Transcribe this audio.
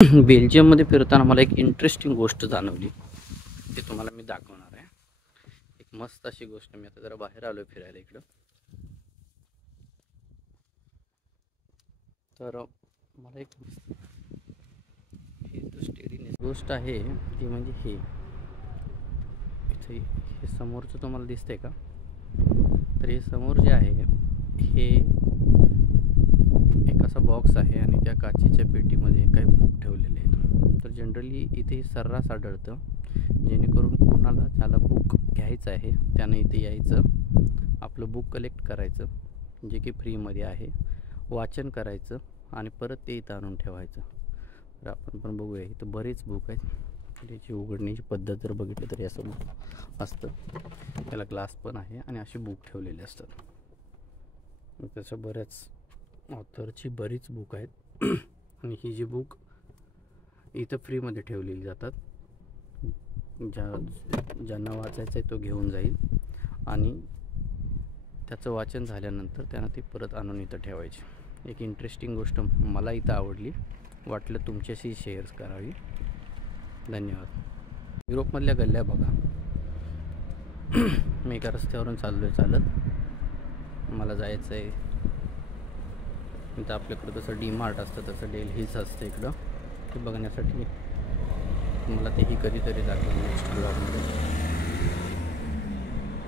बेल्जियममध्ये फिरताना मला एक इंटरेस्टिंग गोष्ट जाणवली, ती तुम्हाला मी दाखवणार आहे. एक मस्त अशी गोष्ट. मी आता जरा बाहेर आलोय फिरायला इकडं. तर मला एक स्टेडीनेस गोष्ट आहे ती म्हणजे हे इथे हे समोरचं तुम्हाला दिसतंय का? तर हे समोर जे आहे हे एक असा बॉक्स आहे आणि त्या काचेच्या पेटीमध्ये काही बुक ठेवलेले आहेत. तर जनरली इथे सर्रास आढळतं, जेणेकरून कोणाला ज्याला बुक घ्यायचं आहे त्यानं इथे यायचं, आपलं बुक कलेक्ट करायचं जे की फ्रीमध्ये आहे, वाचन करायचं आणि परत ते इथं आणून ठेवायचं. तर आपण पण बघूया, इथं बरेच बुक आहेत. त्याची उघडण्याची पद्धत जर बघितली तर असं असतं, त्याला ग्लास पण आहे आणि अशी बुक ठेवलेली असतात. तसं बऱ्याच ऑथरची बरीच बुक आहेत आणि ही जी बुक इथं फ्रीमध्ये ठेवलेली जातात. ज्यांना वाचायचं आहे तो घेऊन जाईल आणि त्याचं वाचन झाल्यानंतर त्यानं ती परत आणून इथं ठेवायची. एक इंटरेस्टिंग गोष्ट मला इथं आवडली, वाटलं तुमच्याशी शेअर करावी. धन्यवाद. युरोपमधल्या गल्ल्या बघा. मी एका रस्त्यावरून चाललोय चालत. मला जायचं आहे इथं. आपल्याकडं तसं डीमार्ट असतं तसं डेल्हीच असतं इकडं. ते बघण्यासाठी मला तेही कधीतरी दाखवेल नेक्स्ट ब्लॉगमध्ये.